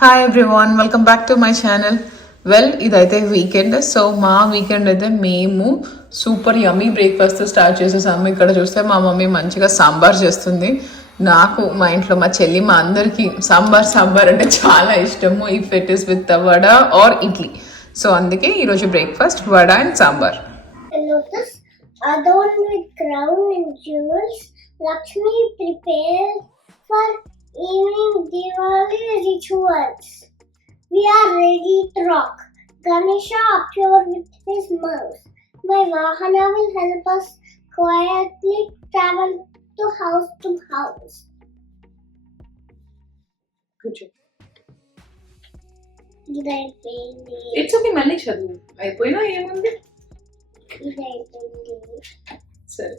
Hi everyone, welcome back to my channel. ఇదైతే weekend. So మా weekend అయితే మేము సూపర్ యమ్మీ బ్రేక్ఫాస్ట్ స్టార్ట్ చేసేసాము. ఇక్కడ చూస్తే మా మమ్మీ మంచిగా సాంబార్ చేస్తుంది. నాకు మా ఇంట్లో మా చెల్లి మా అందరికీ సాంబార్ అంటే చాలా ఇష్టము. If it is with vada or idli. So అందుకే ఈరోజు breakfast vada and sambar. Adorned with crown and jewels, Lakshmi prepares for evening Diwali rituals. We are ready to rock. Ganesha appeared with his mouse. My Vahana will help us quietly travel to house. Good job. ఇదైపోయింది. It's okay, మళ్ళీ చదువు. అయిపోయినా ఏముంది. సరే,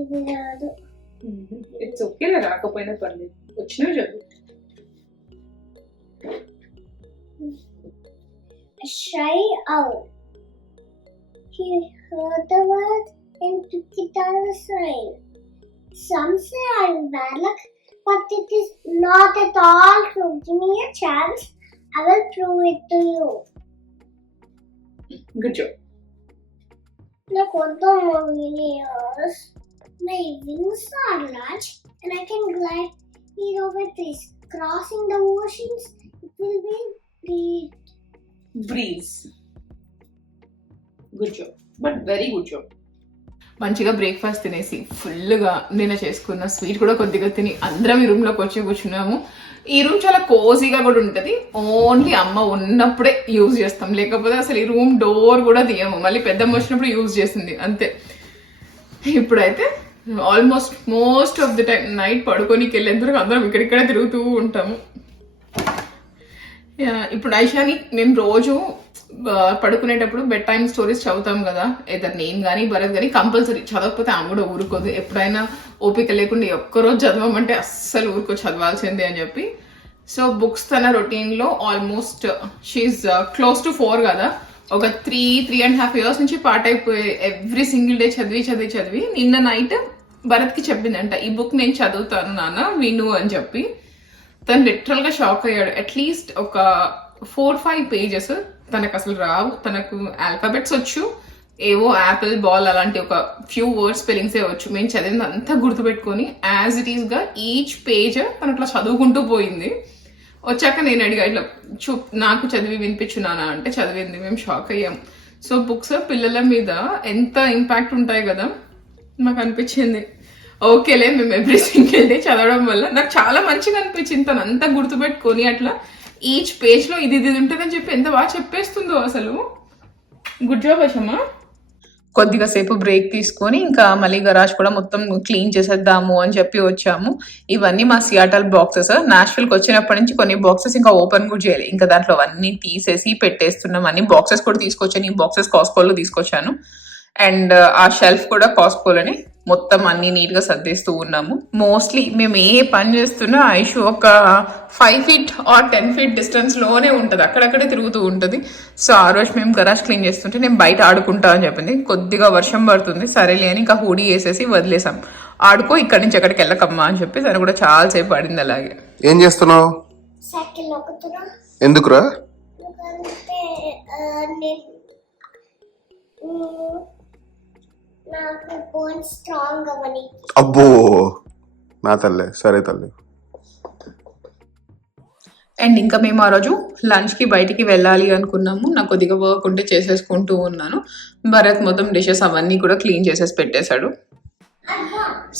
ఇది రాదు. It's okay, రాకపోయినా పర్లేదు, వచ్చినా చదువు. A shy owl. He heard the word and took it as a sign. Some say I'm bad luck, but it is not at all true. Give me a chance. I will prove it to you. Good job. The quantum millions. My wings are large and I can glide over trees. Crossing the oceans, it will be breeze. Good job, but very good job. మంచిగా breakfast తినేసి ఫుల్గా నేను చేసుకున్న sweet కూడా కొద్దిగా తిని అందరం ఈ రూమ్లోకి వచ్చి కూర్చున్నాము. ఈ రూమ్ చాలా కోజీగా కూడా ఉంటుంది. ఓన్లీ అమ్మ ఉన్నప్పుడే యూజ్ చేస్తాం, లేకపోతే అసలు ఈ రూమ్ డోర్ కూడా తీయము. మళ్ళీ పెద్దమ్మ వచ్చినప్పుడు యూజ్ చేసింది అంతే. ఇప్పుడైతే almost most of the time night పడుకోనికి వెళ్ళేందుకు అందరం ఇక్కడిక్కడే తిరుగుతూ ఉంటాము. ఇప్పుడు ఐషాని మేము రోజు పడుకునేటప్పుడు బెడ్ టైమ్ స్టోరీస్ చదువుతాం కదా, ఏదైనా నేను కానీ భరత్ కానీ కంపల్సరీ చదవకపోతే ఆమె కూడా ఊరుకోదు. ఎప్పుడైనా ఓపిక లేకుండా ఒక్కరోజు చదవమంటే అస్సలు ఊరుకో, చదవాల్సిందే అని చెప్పి. సో బుక్స్ తన రొటీన్లో ఆల్మోస్ట్ షీఈ్ క్లోజ్ టు 4 కదా, ఒక 3.5 years నుంచి పార్ట్ అయిపోయి ఎవ్రీ సింగిల్ డే చదివి నిన్న నైట్ భరత్కి చెప్పిందంట, ఈ బుక్ నేను చదువుతాను నాన్న విను అని చెప్పి. తను లిటరల్గా షాక్ అయ్యాడు. అట్లీస్ట్ ఒక 4-5 pages తనకు అసలు రావు. తనకు ఆల్ఫాబెట్స్ వచ్చు, ఏవో యాపిల్ బాల్ అలాంటి ఒక ఫ్యూ వర్డ్స్ స్పెల్లింగ్సే వచ్చు. మేము చదివింది అంతా గుర్తుపెట్టుకొని యాజ్ ఇట్ ఈస్గా ఈచ్ పేజ్ తను అట్లా చదువుకుంటూ పోయింది. వచ్చాక నేను అడిగా, ఇట్లా నాకు చదివి వినిపించున్నానా అంటే చదివింది. మేము షాక్ అయ్యాం. సో బుక్స్ పిల్లల మీద ఎంత ఇంపాక్ట్ ఉంటాయి కదా, నాకు అనిపించింది ఓకేలే మేము ఎవ్రీ సింగిల్ డే చదవడం వల్ల నాకు చాలా మంచిగా అనిపించింది. తను అంతా గుర్తుపెట్టుకొని అట్లా ఈచ్ పేజ్ లో ఇది ఉంటుందని చెప్పి ఎంత బాగా చెప్పేస్తుందో అసలు. Good job Ashamma. కొద్దిగా సేపు బ్రేక్ తీసుకొని ఇంకా మళ్ళీ గరాజ్ కూడా మొత్తం క్లీన్ చేసేద్దాము అని చెప్పి వచ్చాము. ఇవన్నీ మా సియాటల్ బాక్సెస్. నాష్విల్కి వచ్చినప్పటి నుంచి కొన్ని బాక్సెస్ ఇంకా ఓపెన్ కూడా చేయాలి. ఇంకా దాంట్లో అన్ని తీసేసి పెట్టేస్తున్నాం. అన్ని బాక్సెస్ కూడా తీసుకొచ్చాను. ఈ బాక్సెస్ కాస్కోలో తీసుకొచ్చాను. అండ్ ఆ షెల్ఫ్ కూడా కాస్కోలోనే మొత్తం అన్ని నీట్ గా సర్దేస్తూ ఉన్నాము. మోస్ట్లీ మేము ఏ పని చేస్తున్నా ఐషు ఒక 5 feet or 10 feet డిస్టెన్స్ లోనే ఉంటుంది, అక్కడక్కడే తిరుగుతూ ఉంటుంది. సో ఆ రోజు మేము గరాజ్ క్లీన్ చేస్తుంటే నేను బయట ఆడుకుంటా అని చెప్పింది. కొద్దిగా వర్షం పడుతుంది, సరేలే అని ఇంకా హూడీ వేసేసి వదిలేసాం. ఆడుకో, ఇక్కడి నుంచి ఎక్కడికి వెళ్ళకమ్మా అని చెప్పి తను కూడా చాలా సేపు ఆడింది. అలాగే ఏం చేస్తున్నావు? ఎందుకురా? అబ్బో నా తల్లి, సరే తల్లి. అండ్ ఇంకా మేము ఆ రోజు లంచ్కి బయటికి వెళ్ళాలి అనుకున్నాము. నాకు కొద్దిగా వర్క్ ఉంటే చేసేసుకుంటూ ఉన్నాను. భరత్ మొత్తం డిషెస్ అవన్నీ కూడా క్లీన్ చేసేసి పెట్టేశాడు.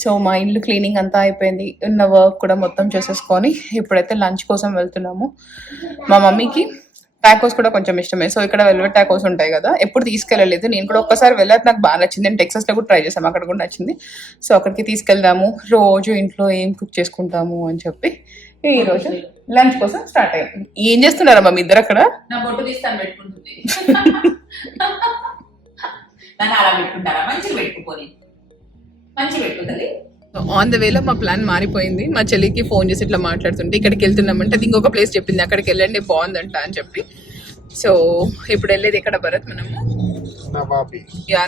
సో మా ఇల్లు క్లీనింగ్ అంతా అయిపోయింది. ఉన్న వర్క్ కూడా మొత్తం చేసేసుకొని ఇప్పుడైతే లంచ్ కోసం వెళ్తున్నాము. మా మమ్మీకి టాకోస్ కూడా కొంచెం ఇష్టమే. సో ఇక్కడ వెల్వెట్ టాకోస్ ఉంటాయి కదా, ఎప్పుడు తీసుకెళ్ళలేదు. నేను కూడా ఒక్కసారి వెళ్ళాక నాకు బాగా నచ్చింది. నేను టెక్సస్లో కూడా ట్రై చేసాము, అక్కడ కూడా నచ్చింది. సో అక్కడికి తీసుకెళ్దాము. రోజు ఇంట్లో ఏం కుక్ చేసుకుంటాము అని చెప్పి ఈ రోజు లంచ్ కోసం స్టార్ట్ అయ్యాం. ఏం చేస్తున్నారమ్మా మీ ఇద్దరు అక్కడ? నా బొట్టు తీస్తాను పెట్టుకుంటుంది. నన్ను అలా పెట్టుకుంటారా? మంచిగా పెట్టుకోని మంచిగా పెట్టుకుంటుంది. ఆన్ ద వేలో మా ప్లాన్ మారిపోయింది. మా చెల్లికి ఫోన్ చేసి ఇట్లా మాట్లాడుతుంటే ఇక్కడికి వెళ్తున్నామంటే అది ఇంకొక ప్లేస్ చెప్పింది, అక్కడికి వెళ్ళండి బాగుందంట అని చెప్పి. సో ఇప్పుడు వెళ్ళేది ఎక్కడ భరత్? మనము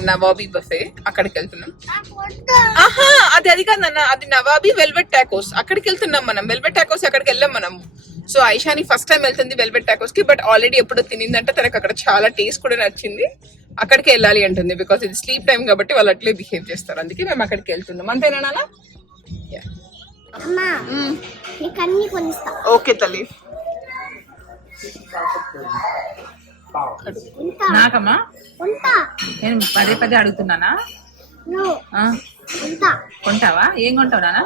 నవాబీ బఫే అక్కడికి వెళ్తున్నాం. ఆహా, అది కాదన్న, అది నవాబీ వెల్వెట్ టాకోస్. అక్కడికి వెళ్తున్నాం మనం. వెల్వెట్ టాకోస్ అక్కడికి వెళ్ళాం మనము. సో ఐషాని ఫస్ట్ టైం వెళ్తుంది వెల్వెట్ టాకోస్ కి, బట్ ఆల్రెడీ ఎప్పుడో తినిందంటే తనకు అక్కడ చాలా టేస్ట్ కూడా నచ్చింది. అక్కడికి వెళ్ళాలి అంటుంది బికాస్ ఇది స్లీప్ టైం కాబట్టి వాళ్ళు అట్లే బిహేవ్ చేస్తారు. అందుకే మేము అక్కడికి వెళ్తున్నాం. అంతేనా నాన్న? ఓకే తల్లి. నాకమ్మా నేను పదే పదే అడుగుతున్నానా? కొంటావా? ఏం కొంటావు నాన్న?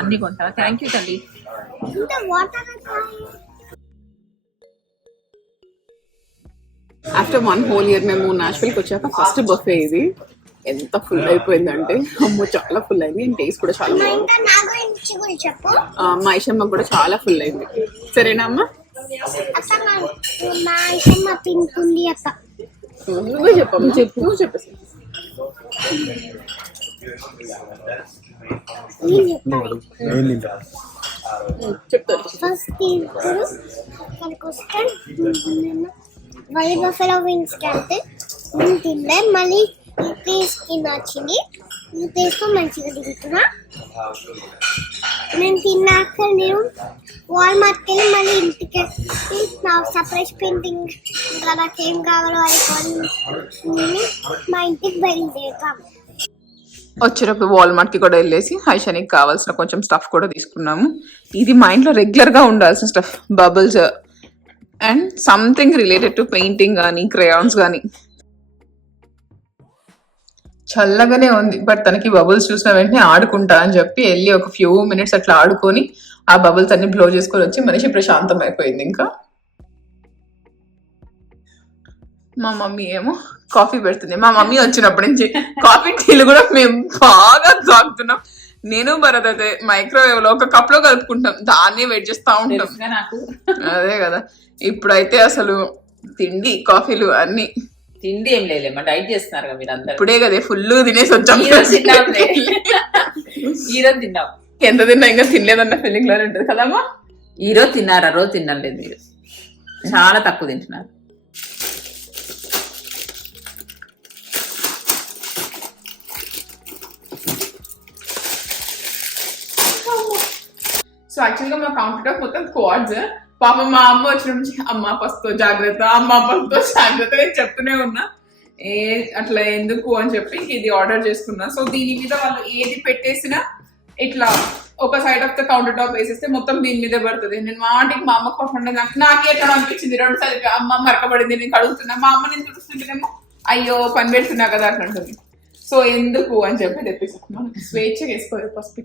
అన్ని కొంటావా? థ్యాంక్ యూ తల్లి. ఆఫ్టర్ 1 whole year మేము నాష్విల్కి వచ్చాక ఫస్ట్ బఫే ఇది. ఎంత ఫుల్ అయిపోయిందంటే అమ్మో చాలా ఫుల్ అయింది. అండ్ టేస్ట్ కూడా చాలా బాగుంది. మా ఐషమ్మ కూడా చాలా ఫుల్ అయింది. సరేనా అమ్మ? నువ్వే చెప్పమ్మ, చెప్పు. నువ్వు చెప్పేసి చెప్తాను. వైట్ బఫెలో వింగ్స్ వెళ్తే నేను తినలే, మళ్ళీ ఈ ప్లేస్ కి నచ్చింది. ఈ ప్లేస్ లో మంచిగా తింటున్నా. నేను తిన్నాక నేను వాల్మార్ట్కి వెళ్ళి మళ్ళీ ఇంటికి నా సర్ప్రైజ్ పెయింటింగ్ ఇంకా నాకేం కావాలో అది కొని మా ఇంటికి బయలుదేరుతాం. వచ్చేటప్పుడు వాల్మార్ట్ కి కూడా వెళ్ళేసి ఐషానికి కావాల్సిన కొంచెం స్టఫ్ కూడా తీసుకున్నాము. ఇది మా ఇంట్లో రెగ్యులర్ గా ఉండాల్సిన stuff, bubbles and something related to painting కానీ క్రేయాన్స్ కానీ. చల్లగానే ఉంది, బట్ తనకి బబుల్స్ చూసిన వెంటనే ఆడుకుంటా అని చెప్పి వెళ్ళి ఒక ఫ్యూ మినిట్స్ అట్లా ఆడుకొని ఆ బబుల్స్ అన్ని బ్లో చేసుకొని వచ్చి మనిషి ప్రశాంతం అయిపోయింది. ఇంకా మా మమ్మీ ఏమో కాఫీ పెడుతుంది. మా మమ్మీ వచ్చినప్పటి నుంచి కాఫీ టీలు కూడా మేము బాగా తాగుతున్నాం. నేను భరత్ అయితే మైక్రోవేవ్ లో ఒక కప్ లో కలుపుకుంటాం, దాన్ని వెయిట్ చేస్తా ఉంటాం. నాకు అదే కదా. ఇప్పుడైతే అసలు తిండి కాఫీలు అన్ని. తిండి ఏం లేదమ్మా, డైట్ చేస్తున్నారు కదా మీరు అందరూ. ఇప్పుడే కదా ఫుల్ తినేసి వచ్చాం. ఈరోజు తిన్నాం. ఎంత తిన్నా ఇంకా తినలేదన్న ఫీలింగ్ లోనే ఉంటుంది కదమ్మా. ఈరోజు తిన్నారు, ఆ రోజు తినలేదు. మీరు చాలా తక్కువ తింటున్నారు. సో యాక్చువల్ గా మా కౌంటర్ టాప్ మొత్తం క్వాడ్స్. పాప మా అమ్మ వచ్చిన నుంచి అమ్మ పసుతో జాగ్రత్త, అమ్మ పసుతో జాగ్రత్త నేను చెప్తూనే ఉన్నా. అట్లా ఎందుకు అని చెప్పి ఇది ఆర్డర్ చేసుకున్నా. సో దీని మీద వాళ్ళు ఏది పెట్టేసినా ఇట్లా ఒక side of the counter top వేసేస్తే మొత్తం దీని మీద పడుతుంది. నేను మాటికి మా అమ్మకు పక్కన నాకే ఎట్లా అనిపించింది 2 సార్లు అమ్మ మరకబడింది, నేను కడుగుతున్నా. మా అమ్మ నేను చూస్తుంటేనేమో అయ్యో పని పెడుతున్నా కదా అట్లా ఉంటుంది. సో ఎందుకు అని చెప్పి తెప్పిస్తున్నాను. స్వేచ్ఛగా వేసుకోవాలి పసుపు.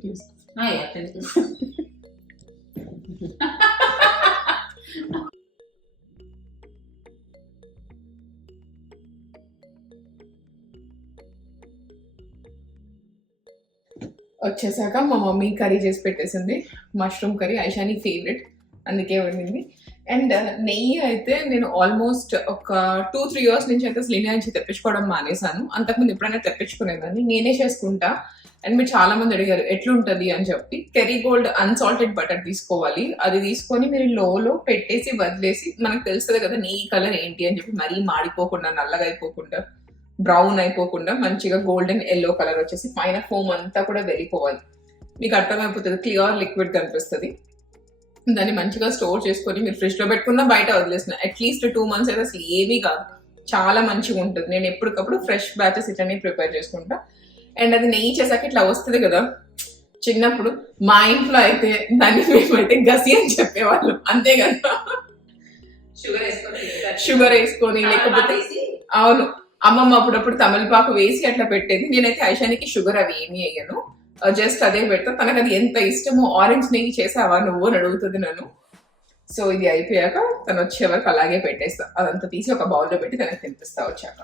వచ్చేసాక మా మమ్మీ కర్రీ చేసి పెట్టేసింది, మష్రూమ్ కర్రీ. ఐషాని ఫేవరెట్, అందుకే వండింది. అండ్ నెయ్యి అయితే నేను ఆల్మోస్ట్ ఒక 2-3 years నుంచి అయితే అసలు ఇండియా నుంచి తెప్పించుకోవడం మానేశాను. అంతకుముందు ఎప్పుడైనా తెప్పించుకునేదాన్ని, నేనే చేసుకుంటా. అండ్ మీరు చాలా మంది అడిగారు ఎట్లుంటది అని చెప్పి. కెరీగోల్డ్ అన్సాల్టెడ్ బటర్ తీసుకోవాలి. అది తీసుకొని మీరు లోలో పెట్టేసి వదిలేసి, మనకు తెలుస్తుంది కదా నెయ్యి కలర్ ఏంటి అని చెప్పి, మరీ మాడిపోకుండా నల్లగా అయిపోకుండా బ్రౌన్ అయిపోకుండా మంచిగా గోల్డెన్ ఎల్లో కలర్ వచ్చేసి పైన ఫోమ్ అంతా కూడా వెళ్ళిపోవాలి. మీకు అర్థమైపోతుంది, క్లియర్ లిక్విడ్ కనిపిస్తుంది. దాన్ని మంచిగా స్టోర్ చేసుకొని మీరు ఫ్రిడ్జ్ లో పెట్టుకున్నా బయట వదిలేసిన అట్లీస్ట్ 2 months అయితే అసలు ఏమీ కాదు, చాలా మంచిగా ఉంటుంది. నేను ఎప్పటికప్పుడు ఫ్రెష్ బ్యాచెస్ ఇట్లనే ప్రిపేర్ చేసుకుంటా. అండ్ అది నెయ్యి చేసాక ఇట్లా వస్తుంది కదా. చిన్నప్పుడు మా ఇంట్లో అయితే దాన్ని మేమైతే గసి అని చెప్పేవాళ్ళం, అంతే కదా. షుగర్ వేసుకొని లేకపోతే అవును అమ్మమ్మ అప్పుడప్పుడు తమలపాకు వేసి అట్లా పెట్టేది. నేనైతే ఐషానికి షుగర్ అవి ఏమీ వేయను, జస్ట్ అదే పెడతా. తనకు అది ఎంత ఇష్టమో. ఆరెంజ్ నెయ్యి చేసావా నువ్వు అని అడుగుతుంది నన్ను. సో ఇది అయిపోయాక తను వచ్చే వరకు అలాగే పెట్టేస్తా. అదంతా తీసి ఒక బౌల్లో పెట్టి తనకు తినిపిస్తా వచ్చాక.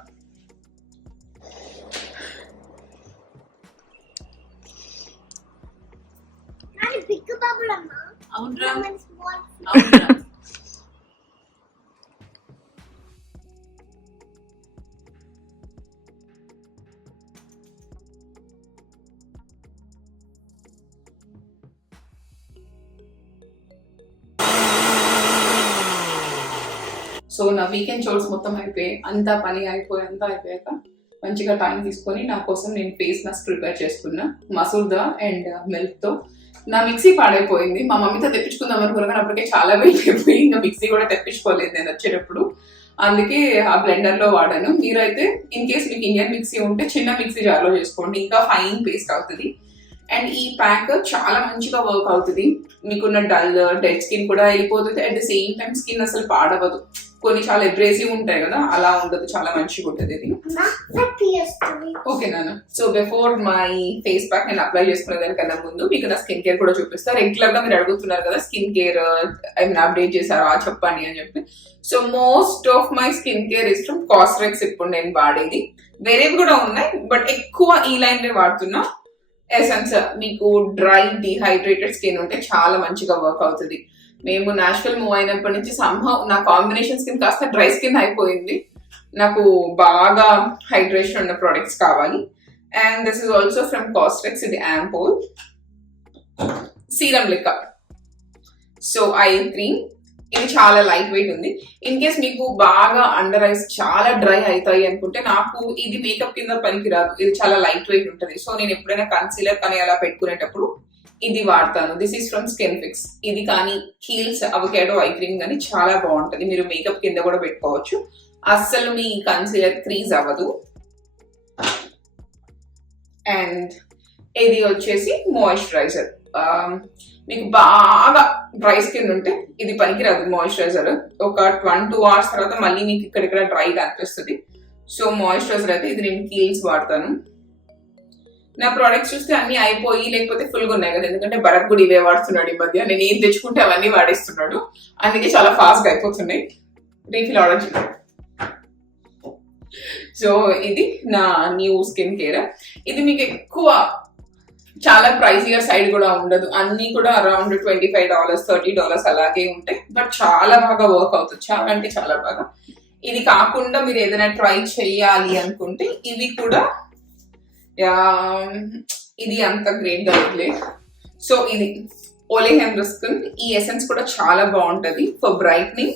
సో నా వీకెండ్ షోస్ మొత్తం అయిపోయి అంతా పని అయిపోయాక మంచిగా టైం తీసుకొని నా కోసం నేను ఫేస్ మాస్క్ ప్రిపేర్ చేసుకున్నా. మసూర్ దా అండ్ మిల్క్ తో నా మిక్సీ పాడైపోయింది. మా మమ్మీతో తెప్పించుకుందాం అనుకున్నాను, అప్పటికే చాలా వెయిట్ అయిపోయి ఇంకా మిక్సీ కూడా తెప్పించుకోలేదు నేను వచ్చేటప్పుడు. అందుకే ఆ బ్లెండర్ లో వాడాను. మీరైతే ఇన్ కేస్ మీకు ఇండియన్ మిక్సీ ఉంటే చిన్న మిక్సీ జార్లో చేసుకోండి, ఇంకా ఫైన్ పేస్ట్ అవుతుంది. అండ్ ఈ ప్యాక్ చాలా మంచిగా వర్క్ అవుతుంది. మీకున్న డల్ డెడ్ స్కిన్ కూడా వెళ్ళిపోతుంది. At the same time skin అసలు పాడవదు. కొన్ని చాలా అబ్రేసివ్ ఉంటాయి కదా, అలా ఉండదు, చాలా మంచిగా ఉంటుంది ఇది. ఓకే నాన్న. So before my face pack నేను అప్లై చేసుకునే దానికన్నా ముందు మీకు నా స్కిన్ కేర్ కూడా చూపిస్తాను. రెగ్యులర్ గా మీరు అడుగుతున్నారు కదా స్కిన్ కేర్ ఏమైనా అప్డేట్ చేశారా చెప్పండి అని చెప్పి. So most of my skin care is from COSRX. ఇప్పుడు నేను వాడేది వేరేవి కూడా ఉన్నాయి, బట్ ఎక్కువ ఈ లైన్ వాడుతున్నా. ఎసెన్స్ మీకు డ్రై డిహైడ్రేటెడ్ స్కిన్ ఉంటే చాలా మంచిగా వర్క్ అవుతుంది. మేము నేషనల్ మూవ్ అయినప్పటి నుంచి సంహవ్ నా కాంబినేషన్ స్కిన్ కాస్త డ్రై స్కిన్ అయిపోయింది. నాకు బాగా హైడ్రేషన్ ఉన్న ప్రొడక్ట్స్ కావాలి. And this is also from COSRX. ఇది యాంపోల్ సీరం లెక్క. సో ఐ క్రీమ్ ఇది చాలా లైట్ వెయిట్ ఉంది. ఇన్ కేస్ మీకు బాగా అండర్ ఐస్ చాలా డ్రై అవుతాయి అనుకుంటే, నాకు ఇది మేకప్ కింద పనికిరాదు, ఇది చాలా లైట్ వెయిట్ ఉంటుంది. సో నేను ఎప్పుడైనా కన్సీలర్ కానీ అలా పెట్టుకునేటప్పుడు ఇది వాడతాను. This is from skin fix. ఇది కానీ కీల్స్ అవకాడో ఐ క్రీమ్ కానీ చాలా బాగుంటుంది. మీరు మేకప్ కింద కూడా పెట్టుకోవచ్చు, అస్సలు మీ కన్సీలర్ క్రీజ్ అవ్వదు. అండ్ ఇది వచ్చేసి మాయిశ్చరైజర్. మీకు బాగా డ్రై స్కిన్ ఉంటే ఇది పనికిరాదు మాయిశ్చరైజర్. ఒక 1-2 hours తర్వాత మళ్ళీ మీకు ఇక్కడిక్కడ డ్రైగా అనిపిస్తుంది. సో మాయిశ్చరైజర్ అయితే ఇది నేను కీల్స్ వాడతాను. నా ప్రోడక్ట్స్ చూస్తే అన్ని అయిపోయి లేకపోతే ఫుల్గా ఉన్నాయి కదా, ఎందుకంటే భరత్ కూడా ఇవే వాడుతున్నాడు ఈ మధ్య. నేను ఏం తెచ్చుకుంటే అవన్నీ వాడేస్తున్నాడు, అందుకే చాలా ఫాస్ట్గా అయిపోతున్నాయి. రీఫిల్ ఆర్డర్ చేయండి. సో ఇది నా న్యూ స్కిన్ కేర్. ఇది మీకు ఎక్కువ చాలా ప్రైజియర్ సైడ్ కూడా ఉండదు, అన్ని కూడా అరౌండ్ $25, $30 అలాగే ఉంటాయి. బట్ చాలా బాగా వర్క్ అవుతుంది, చాలా అంటే చాలా బాగా. ఇది కాకుండా మీరు ఏదైనా ట్రై చెయ్యాలి అనుకుంటే ఇవి కూడా ఇది అంత గ్రేట్ గా లేదు. సో ఇది ఓలే హెమ్రస్కిన్. ఈ ఎసెన్స్ కూడా చాలా బాగుంటది ఫర్ బ్రైట్నింగ్.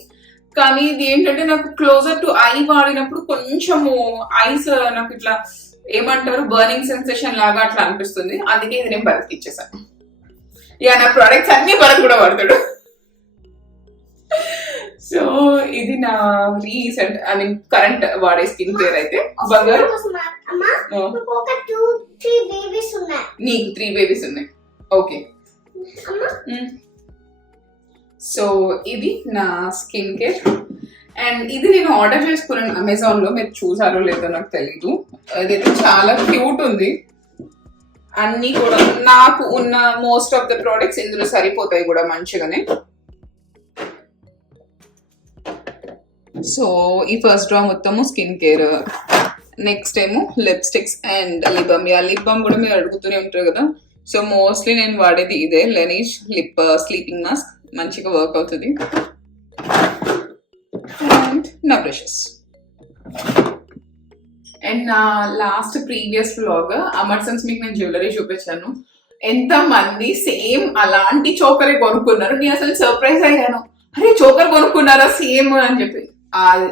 కానీ ఇది ఏంటంటే నాకు క్లోజర్ టు ఐ వాడినప్పుడు కొంచెము ఐస్ నాకు ఇట్లా ఏమంటారు బర్నింగ్ సెన్సేషన్ లాగా అట్లా అనిపిస్తుంది. అందుకే ఇది నేను భరత్కి ఇచ్చేసాను. ఇక నా ప్రోడక్ట్స్ అన్ని భరత్ కూడా వాడతాడు. సో ఇది నా రీసెంట్ ఐ మీన్ కరెంట్ వాడే స్కిన్ కేర్. అయితే బంగారు నీకు 3 babies ఉన్నాయి. ఓకే. సో ఇది నా స్కిన్ కేర్. అండ్ ఇది నేను ఆర్డర్ చేసుకున్నాను అమెజాన్ లో, మీరు చూసారో లేదో నాకు తెలీదు. ఇదైతే చాలా క్యూట్ ఉంది. అన్ని కూడా నాకు ఉన్న మోస్ట్ ఆఫ్ ద ప్రోడక్ట్స్ ఇందులో సరిపోతాయి కూడా మంచిగానే. సో ఈ ఫస్ట్ డ్రా మొత్తము స్కిన్ కేర్. నెక్స్ట్ ఏమో lipsticks and lip balm. Lip balm కూడా మీరు అడుగుతూనే ఉంటారు కదా. సో మోస్ట్లీ నేను వాడేది ఇదే లెనిష్ లిప్ స్లీపింగ్ మాస్క్, మంచిగా వర్క్ అవుతుంది. అండ్ నా బ్రషెస్. అండ్ నా లాస్ట్ ప్రీవియస్ వ్లాగ్ అమర్సన్స్ మీకు నేను జ్యువెలరీ చూపించాను. ఎంత మంది సేమ్ అలాంటి చోకరే కొనుక్కున్నారు. నేను అసలు సర్ప్రైజ్ అయ్యాను, అరే చోకర్ కొనుక్కున్నారా సేమ్ అని చెప్పి.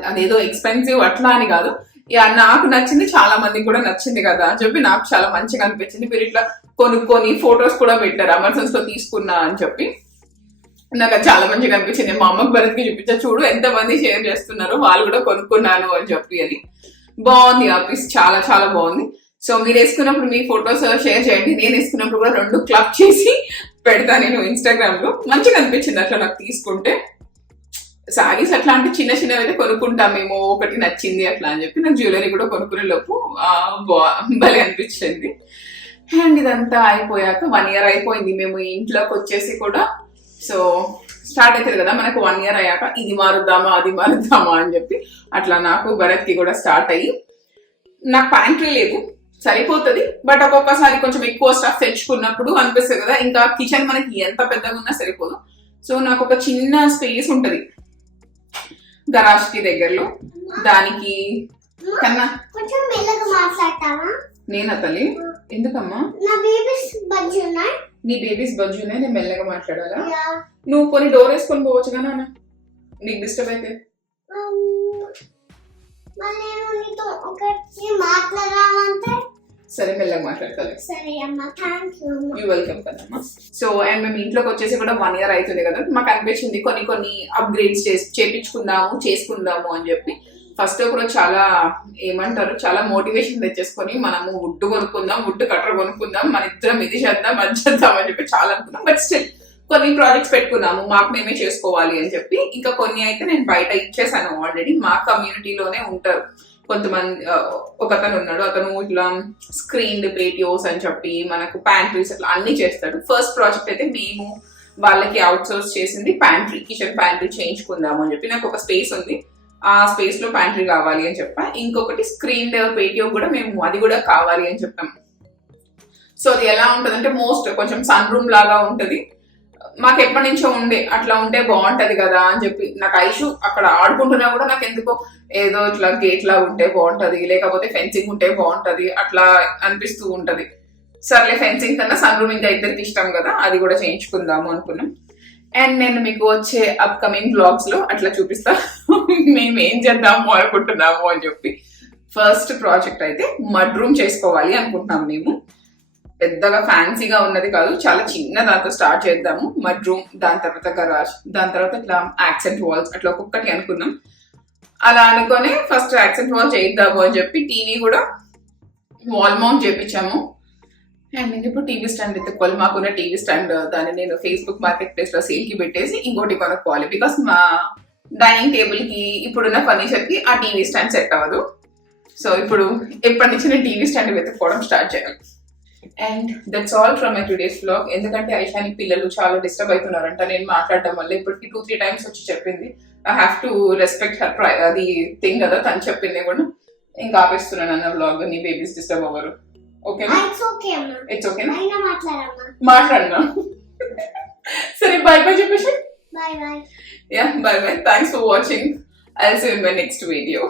అదేదో ఎక్స్పెన్సివ్ అట్లా అని కాదు, నాకు నచ్చింది, చాలా మందికి కూడా నచ్చింది కదా అని చెప్పి నాకు చాలా మంచిగా అనిపించింది. మీరు ఇట్లా కొనుక్కొని ఫొటోస్ కూడా పెట్టారు అమర్సన్స్ లో తీసుకున్నా అని చెప్పి. నాకు చాలా మంచిగా అనిపించింది. మా అమ్మకి భరత్కి చూపించా, చూడు ఎంత మంది షేర్ చేస్తున్నారు, వాళ్ళు కూడా కొనుక్కున్నాను అని చెప్పి. అని బాగుంది ఆ పీస్, చాలా చాలా బాగుంది. సో మీరు వేసుకున్నప్పుడు మీ ఫొటోస్ షేర్ చేయండి. నేను వేసుకున్నప్పుడు కూడా 2 క్లబ్ చేసి పెడతా నేను ఇన్స్టాగ్రామ్ లో. మంచిగా అనిపించింది అట్లా నాకు తీసుకుంటే. శారీస్ అట్లా అంటే చిన్న చిన్నవి అయితే కొనుక్కుంటామేమో, ఒకటి నచ్చింది అట్లా అని చెప్పి. నాకు జ్యువెలరీ కూడా కొనుక్కునే లోపు భలే అనిపించింది. అండ్ ఇదంతా అయిపోయాక 1 year అయిపోయింది మేము ఇంట్లోకి వచ్చేసి కూడా. సో స్టార్ట్ అవుతుంది కదా మనకు 1 year అయ్యాక, ఇది మారుద్దామా అది మారుద్దామా అని చెప్పి. అట్లా నాకు భరత్కి కూడా స్టార్ట్ అయ్యి, నాకు ప్యాంట్రీ లేదు సరిపోతుంది, బట్ ఒక్కొక్కసారి కొంచెం ఎక్కువ స్టఫ్ తెచ్చుకున్నప్పుడు అనిపిస్తుంది కదా, ఇంకా కిచెన్ మనకి ఎంత పెద్దగా ఉన్నా సరిపోదు. సో నాకు ఒక చిన్న స్పేస్ ఉంటది గరాజ్ కి దగ్గరలో, దానికి కన్నా కొంచెం మెల్లగా మాట్లాడతావా? నేనా తల్లి? ఎందుకమ్మా? నా బేబీస్ బజ్జీ ఉన్నాయి. నీ బేబీస్ బజ్జీ ఉన్నాయి, నేను మెల్లగా మాట్లాడాలా? నువ్వు కొన్ని డోర్ వేసుకొని పోవచ్చు కదా నాన్న, నీకు డిస్టర్బ్ అయితే. నేను నీతో ఒకటి మాట్లాడాలంటే సరే మెల్లగా మాట్లాడతాను. సరే అమ్మా, థ్యాంక్స్ అమ్మా. యూ వెల్కమ్ కదమ్మా. సో అండ్ మేము ఇంట్లోకి వచ్చేసి కూడా 1 year అవుతుంది కదా, మాకు అనిపించింది కొన్ని అప్గ్రేడ్స్ చేసుకుందాము అని చెప్పి. ఫస్ట్ ఒకరోజు చాలా చాలా మోటివేషన్ తెచ్చేసుకొని మనము వుడ్ కొనుక్కుందాం, వుడ్ కట్టర్ కొనుక్కుందాం, మన ఇద్దరం ఇది చేద్దాం అది చేద్దాం అని చెప్పి చాలా అనుకున్నాం. బట్ స్టిల్ కొన్ని ప్రాజెక్ట్స్ పెట్టుకున్నాము మాకు మేమే చేసుకోవాలి అని చెప్పి. ఇంకా కొన్ని అయితే నేను బయట ఇచ్చేసాను ఆల్రెడీ. మా కమ్యూనిటీలోనే ఉంటారు కొంతమంది, ఒకతను ఉన్నాడు, అతను ఇట్లా స్క్రీన్డ్ పేటియోస్ అని చెప్పి మనకు ప్యాంట్రీస్ అట్లా అన్ని చేస్తాడు. ఫస్ట్ ప్రాజెక్ట్ అయితే మేము వాళ్ళకి అవుట్ సోర్స్ చేసింది ప్యాంట్రీ, కిచెన్ ప్యాంట్రీ చేయించుకుందాము అని చెప్పి. నాకు ఒక స్పేస్ ఉంది, ఆ స్పేస్ లో ప్యాంట్రీ కావాలి అని చెప్పా. ఇంకొకటి స్క్రీన్డ్ పేటియో కూడా మేము అది కూడా కావాలి అని చెప్పాము. సో అది ఎలా ఉంటది అంటే కొంచెం సన్ రూమ్ లాగా ఉంటది. మాకు ఎప్పటి నుంచో అట్లా ఉంటే బాగుంటది కదా అని చెప్పి. నాకు ఐషు అక్కడ ఆడుకుంటున్నా కూడా నాకు ఎందుకో ఏదో ఇట్లా గేట్ లా ఉంటే బాగుంటది, లేకపోతే ఫెన్సింగ్ ఉంటే బాగుంటది అట్లా అనిపిస్తూ ఉంటది. సర్లే ఫెన్సింగ్ కన్నా సన్ రూమ్ ఇంకా ఇద్దరికి ఇష్టం కదా, అది కూడా చేయించుకుందాము అనుకున్నాం. అండ్ నేను మీకు వచ్చే అప్కమింగ్ బ్లాగ్స్ లో అట్లా చూపిస్తా మేము ఏం చేద్దాము అనుకుంటున్నాము అని చెప్పి. ఫస్ట్ ప్రాజెక్ట్ అయితే మడ్ రూమ్ చేసుకోవాలి అనుకుంటున్నాం మేము. పెద్దగా ఫ్యాన్సీగా ఉన్నది కాదు, చాలా చిన్న దాంతో స్టార్ట్ చేద్దాము. మడ్ రూమ్, దాని తర్వాత గరాజ్, దాని తర్వాత ఇట్లా యాక్సెంట్ వాల్స్, అట్లా ఒక్కొక్కటి అనుకున్నాం. అలా అనుకొని ఫస్ట్ యాక్సెంట్ వాల్ చేద్దాము అని చెప్పి టీవీ కూడా వాల్ మౌంట్ చేయించాము. అండ్ నేను ఇప్పుడు టీవీ స్టాండ్ ఎత్తుకోవాలి. మాకున్న టీవీ స్టాండ్ దాన్ని నేను ఫేస్బుక్ మార్కెట్ ప్లేస్ లో సేల్ కి పెట్టేసి ఇంకోటి కొనుక్కోవాలి. బికాస్ మా డైనింగ్ టేబుల్ కి ఇప్పుడున్న ఫర్నిచర్ కి ఆ టీవీ స్టాండ్ సెట్ అవ్వదు. సో ఇప్పుడు ఎప్పటి నుంచి నేను టీవీ స్టాండ్ వెతుక్కోవడం స్టార్ట్ చేయాలి. And that's all from my today's vlog. ఎందుకంటే ఐషాని పిల్లలు చాలా డిస్టర్బ్ అవుతున్నారంట నేను మాట్లాడడం వల్ల. ఇప్పటికి 2-3 times వచ్చి చెప్పింది. I have to respect her అది థింగ్ కదా, తను చెప్పింది కూడా. ఇంకా ఆపేస్తున్నాను అన్న వ్లాగ్, నీ బేబీస్ డిస్టర్బ్ అవ్వరు. ఓకేనా? ఇట్స్ ఓకేనా? మాట్లాడనా? సరే బై బై చెప్పేసి. Bye bye. Yeah, bye bye. Thanks for watching. I'll see you in my next video.